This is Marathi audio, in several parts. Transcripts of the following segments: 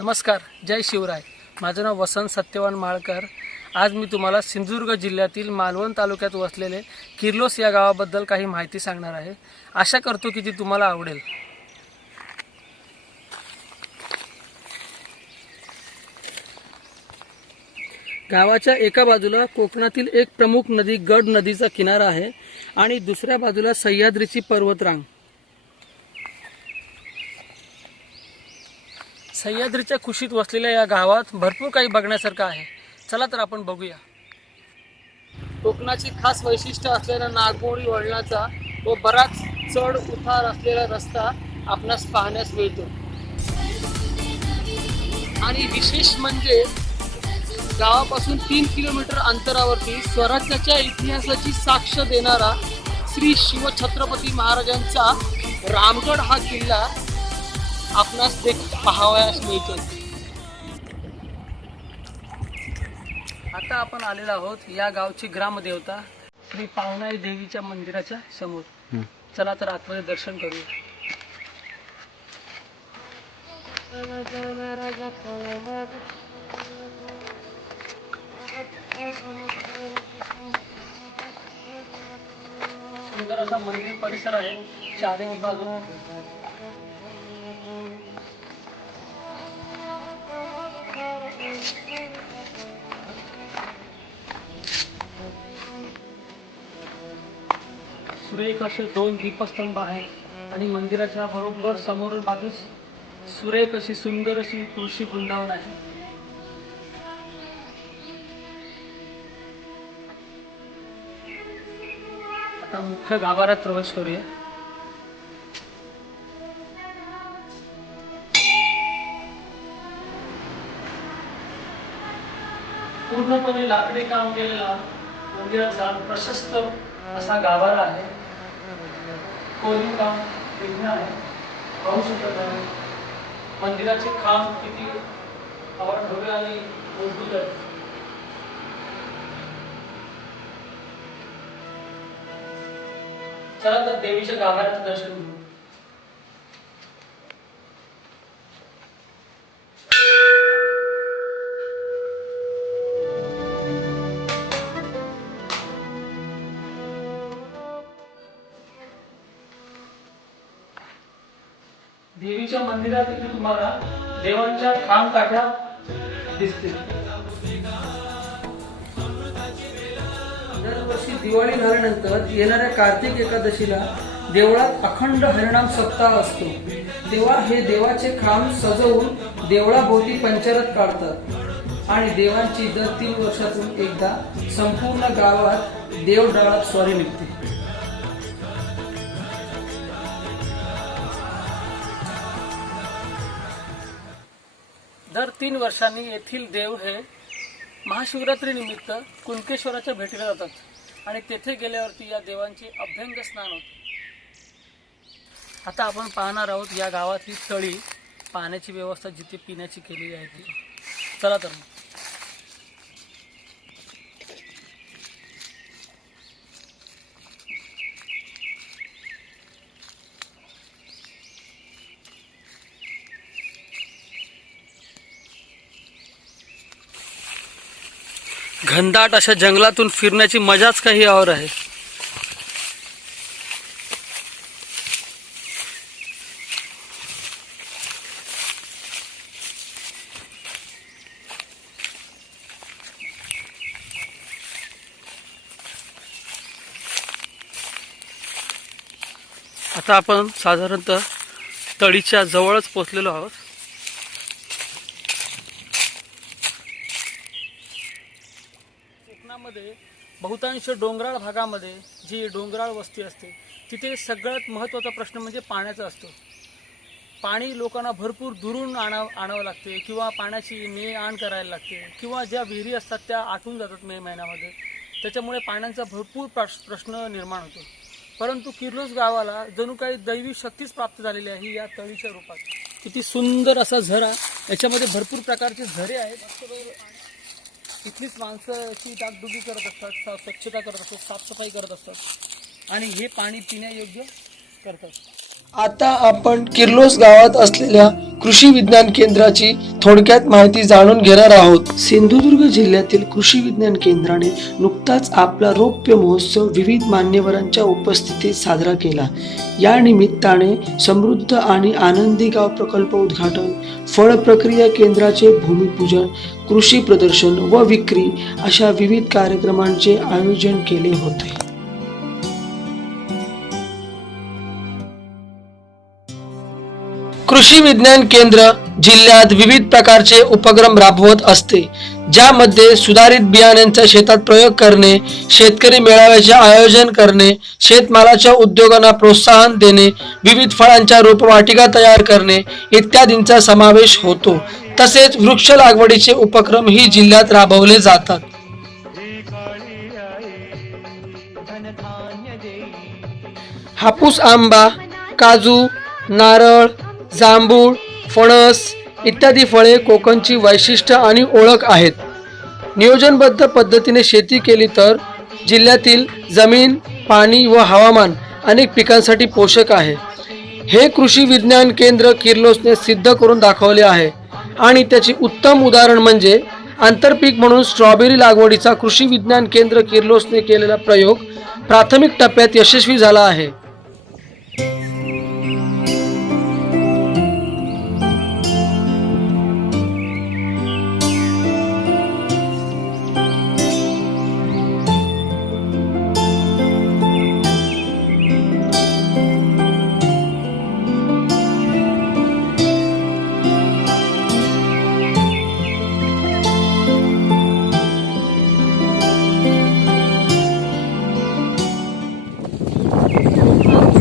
नमस्कार, जय शिवराय. माझं नाव वसंत सत्यवान माळकर. आज मी तुम्हाला सिंधुदुर्ग जिल्ह्यातील मालवण तालुक्यात वसलेले किर्लोस या गावाबद्दल काही माहिती सांगणार आहे. आशा करतो की ती तुम्हाला आवडेल. गावाच्या एका बाजूला कोकणातील एक प्रमुख नदी गड नदीचा किनारा आहे आणि दुसऱ्या बाजूला सह्याद्रीची पर्वतरांग. सह्याद्रीच्या कुशीत वसलेल्या या गावात भरपूर काही बघण्यासारखं आहे. चला तर आपण बघूया. कोकणाची खास वैशिष्ट्य असलेला नागमोडी वळणाचा व बराच चढ उतार असलेला रस्ता आपणास पाहण्यास मिळतो. आणि विशेष म्हणजे गावापासून 3 किलोमीटर अंतरावरती स्वराज्याच्या इतिहासाची साक्ष देणारा श्री शिवछत्रपती महाराजांचा रामगड हा किल्ला आपणास पाहावयास मिळतो. आता आपण आलेलो आहोत या गावची ग्रामदेवता श्री पावनाई देवीच्या मंदिराच्या समोर. चला तर आतमध्ये दर्शन करूया. सुंदर असा मंदिर परिसर आहे. चारही बाजूला सुरेख असे 2 दीपस्तंभ आहेत आणि मंदिराच्या बरोबर समोरून बाजूस सुरेख अशी सुंदर अशी तुळशी वृंदावन आहे. आता मुख्य गाभाऱ्यात प्रवेश करूया. पूर्णपणे लाकडी काम केलेला मंदिराचा प्रशस्त असा गाभारा आहे. कोरीव काम वेगळं आहे. पाहू शकत आहे मंदिराचे खांब किती अवढभव्य आणि मजबूत आहे. चला तर देवीच्या गाभाऱ्याचं दर्शन घेऊ. देवीच्या मंदिरात इथे तुम्हाला देवांच्या खांब काठ्या दिसतील. दरवर्षी दिवाळी झाल्यानंतर येणाऱ्या कार्तिक एकादशीला देवळात अखंड हरिनाम सप्ताह असतो. तेव्हा हे देवाचे खांब सजवून देवळाभोवती पंचारत काढतात आणि देवांची दर 3 वर्षातून एकदा संपूर्ण गावात देवडाळात स्वारी निघते. दर 3 वर्षांनी येथील देव हे महाशिवरात्री निमित्त कुणकेश्वराच्या भेटीला जातात आणि तेथे गेल्यावरती या देवांचे अभ्यंग स्नान होते. आता आपण पाहणार आहोत या गावातली तळी, पाण्याची व्यवस्था जिथे पिण्याची केलेली आहे ती. चला तर मग. घनदाट अशा जंगलातून फिरण्याची मजाच काही और आहे. आता आपण साधारणतः तळीच्या जवळच पोहोचलेलो आहोत. कोकणामध्ये बहुतांश डोंगराळ भागामध्ये जी डोंगराळ वस्ती असते तिथे सगळ्यात महत्त्वाचा प्रश्न म्हणजे पाण्याचा असतो. पाणी लोकांना भरपूर दुरून आणावं लागते किंवा पाण्याची ने आण करायला लागते किंवा ज्या विहिरी असतात त्या आटून जातात मे महिन्यामध्ये. त्याच्यामुळे पाण्याचा भरपूर प्रश्न निर्माण होतो. परंतु किर्लोस गावाला जणू काही दैवी शक्तीच प्राप्त झालेली आहे या तळीच्या रूपात. किती सुंदर असा झरा, याच्यामध्ये भरपूर प्रकारचे झरे आहेत. इथलीच माणसं अशी डागडुगी करत असतात, स्वच्छता करत असतात, साफसफाई करत असतात आणि हे पाणी पिण्यायोग्य करतात. आता आपण किर्लोस गावात असलेल्या कृषी विज्ञान केंद्राची थोडक्यात माहिती जाणून घेणार आहोत। सिंधुदुर्ग जिल्ह्यातील कृषी विज्ञान केंद्राने नुकताच आपला रौप्य महोत्सव विविध मान्यवरांच्या उपस्थितीत साजरा केला। या निमित्ताने समृद्ध आणि आनंदी गाव प्रकल्प उद्घाटन, फळ प्रक्रिया केंद्राचे भूमिपूजन, कृषी प्रदर्शन व विक्री अशा विविध कार्यक्रमांचे आयोजन केले होते। कृषी विज्ञान केंद्र जिल्ह्यात विविध प्रकारचे उपक्रम राबवत असते, ज्यामध्ये सुधारित बियाण्यांचा शेतात प्रयोग करणे, शेतकरी मेळाव्याचे आयोजन करणे, शेतमालाच्या उद्योगांना प्रोत्साहन देणे, विविध फळांच्या रोपवाटिका तयार करणे इत्यादींचा समावेश होतो। तसेच वृक्ष लागवडीचे उपक्रम ही जिल्ह्यात राबवले जातात। हापूस, आंबा, काजू, नारळ, जांभूळ, फणस इत्यादी फळे कोकणची वैशिष्ट्य आणि ओळख आहेत। नियोजनबद्ध पद्धतीने शेती केली तर जिल्ह्यातील जमीन, पाणी व हवामान अनेक पिकांसाठी पोषक आहे। हे कृषी विज्ञान केंद्र किर्लोसने सिद्ध करून दाखवले आहे आणि त्याचे उत्तम उदाहरण म्हणजे आंतरपीक म्हणून स्ट्रॉबेरी लागवडीचा कृषी विज्ञान केंद्र किर्लोसने केलेला प्रयोग प्राथमिक टप्प्यात यशस्वी झाला आहे।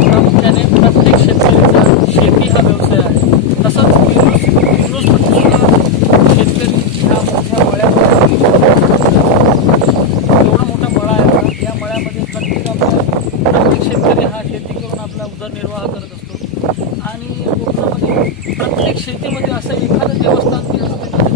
प्रामुख्याने प्रत्येक शेतकऱ्याचा शेती हा व्यवसाय आहे। तसंच किर्लोसमध्ये सुद्धा शेतकरी ह्या मोठ्या मळ्यामध्ये एवढा मोठा मळा आहे, या मळ्यामध्ये प्रत्येक शेतकरी हा शेती करून आपला उदरनिर्वाह करत असतो। आणि कोकणामध्ये प्रत्येक शेतीमध्ये असं एखादं देवस्थान जे असते ना,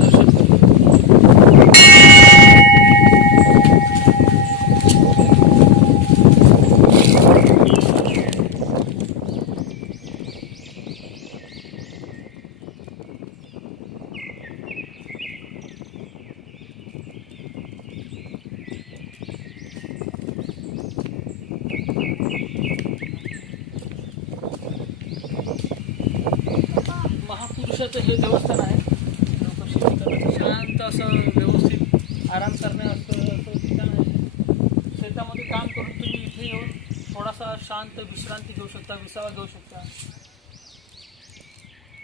महापुरुषाचं हे देवस्थान आहे। लोक शेती करतात, शांत असं व्यवस्थित आराम करणे असं ठिकाण आहे। शेतामध्ये काम करून तुम्ही इथे येऊन थोडासा शांत विश्रांती घेऊ शकता, विसावा घेऊ शकता।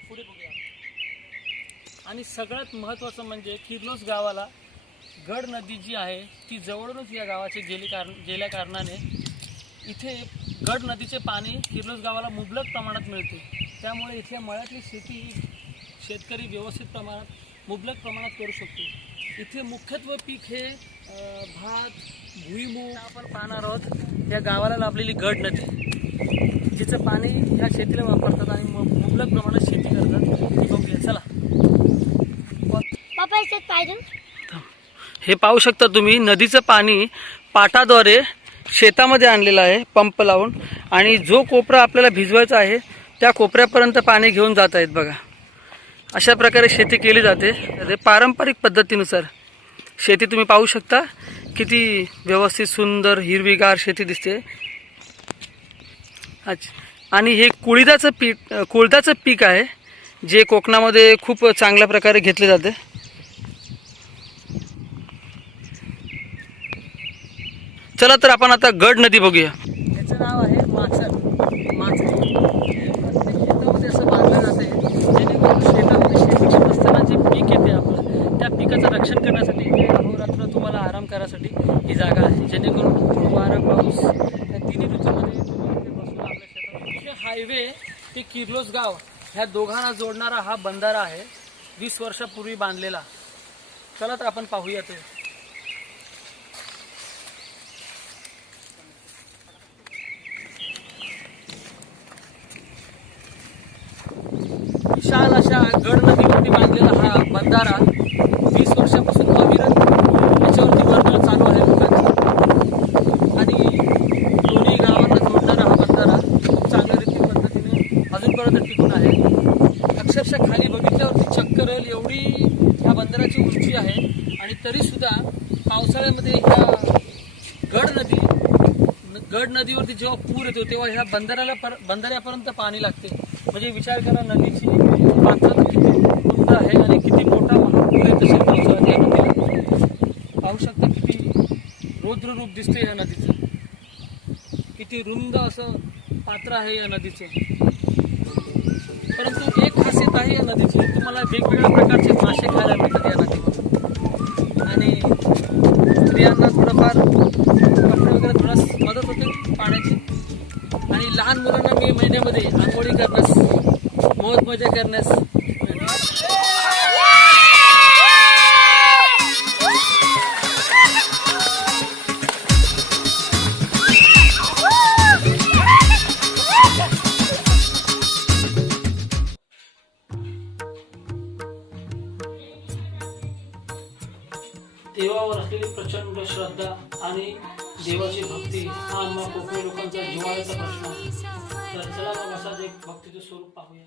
पुढे बघूया। आणि सगळ्यात महत्त्वाचं म्हणजे किर्लोस गावाला गड नदी जी आहे ती जवळूनच या गावाचे गेल्या कारणाने इथे गड नदीचे पाणी किर्लोस गावाला मुबलक प्रमाणात मिळते। त्यामुळे इथल्या मळ्यातली शेती शेतकरी व्यवस्थित प्रमाणात मुबलक प्रमाणात करू शकतो। इथे मुख्यत्वे पीक हे भात, भुईमूग आपण पाहणार आहोत। या गावाला लाभलेली गड नदी जिचं पाणी ह्या शेतीला वापरतात आणि मुबलक प्रमाणात शेती करतात। बघूया चला। हे पाहू शकता तुम्ही, नदीचं पाणी पाटाद्वारे शेतामध्ये आणलेलं आहे पंप लावून, आणि जो कोपरा आपल्याला भिजवायचा आहे त्या कोपऱ्यापर्यंत पाणी घेऊन जात आहेत। बघा, अशा प्रकारे शेती केली जाते। पारंपरिक पद्धतीनुसार शेती तुम्ही पाहू शकता, किती व्यवस्थित सुंदर हिरवीगार शेती दिसते। आणि हे कुळदाचं पीक आहे, जे कोकणामध्ये खूप चांगल्या प्रकारे घेतले जाते। चला तर आपण आता गड नदी बघूया। याचं नाव आहे माचल। शेतामध्ये असं बांधलं जाते, जेणेकरून शेतामध्ये शेती करत असताना जे पीक येते आपलं, त्या पिकाचं रक्षण करण्यासाठी, अहोरात्र तुम्हाला आराम करायसाठी ही जागा आहे। जेणेकरून वारा पाऊस या तिन्ही ऋतूमध्ये तुम्ही बसून आपल्या शेतात। हायवे ते किर्लोस गाव ह्या दोघांना जोडणारा हा बंधारा आहे, 20 वर्षापूर्वी बांधलेला। चला तर आपण पाहूया ते। विशाल अशा गड नदीवरती बांधलेला हा बंधारा 20 वर्षापासून अविरत याच्यावरती वर्दळ चालू आहे लोकांची। आणि दोन्ही गावांना जोडणारा हा बंधारा खूप चांगल्या पद्धतीने अजूनपर्यंत टिकून आहे। अक्षरशः खाली पावसाळ्यामध्ये ह्या गड नदीवरती जेव्हा पूर येतो तेव्हा ह्या बंधाऱ्यापर्यंत पाणी लागते. म्हणजे विचार करा नदीची पात्रता किती रुंद आहे आणि किती मोठा महापूर येत असेल पावसाळ्यात या नदीला. पाहू शकता किती रौद्र रूप दिसते या नदीचं, किती रुंद असं पात्र आहे या नदीचं. परंतु एक खासियत आहे या नदीची, तुम्हाला वेगवेगळ्या प्रकारचे मासे खायला मिळतात या नदीमध्ये. आणि स्त्रियांना थोडंफार कपडे वगैरे थोडं मदत होते पाण्याची. आणि लहान मुलांना मे महिन्यामध्ये आंघोळी करण्यास, मौज मजा करण्यास देवावर असलेली प्रचंड श्रद्धा आणि देवाची भक्ती हा आम्हा कोकणी लोकांचा जिव्हाळ्याचा प्रश्न आहे. तर चला मग असाच एक भक्तीचं स्वरूप पाहूया.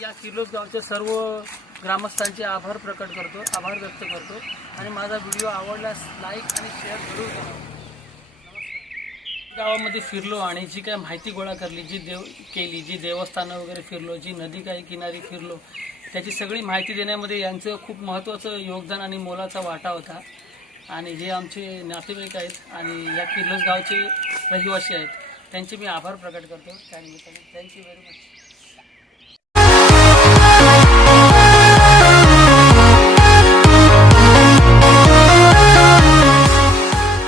या किर्लोस गावच्या सर्व ग्रामस्थांचे आभार व्यक्त करतो आणि माझा व्हिडिओ आवडल्यास लाईक आणि शेअर जरूर करा. गावामध्ये फिरलो आणि जी काय माहिती गोळा करली, जी देवस्थानं वगैरे फिरलो, जी नदी काही किनारी फिरलो, त्याची सगळी माहिती देण्यामध्ये यांचं खूप महत्त्वाचं योगदान आणि मोलाचा वाटा होता. आणि जे आमचे नातेवाईक आहेत आणि या किर्लोस गावचे रहिवासी आहेत त्यांचे मी आभार प्रकट करतो. त्यानिमित्ताने थँक्यू व्हेरी मच.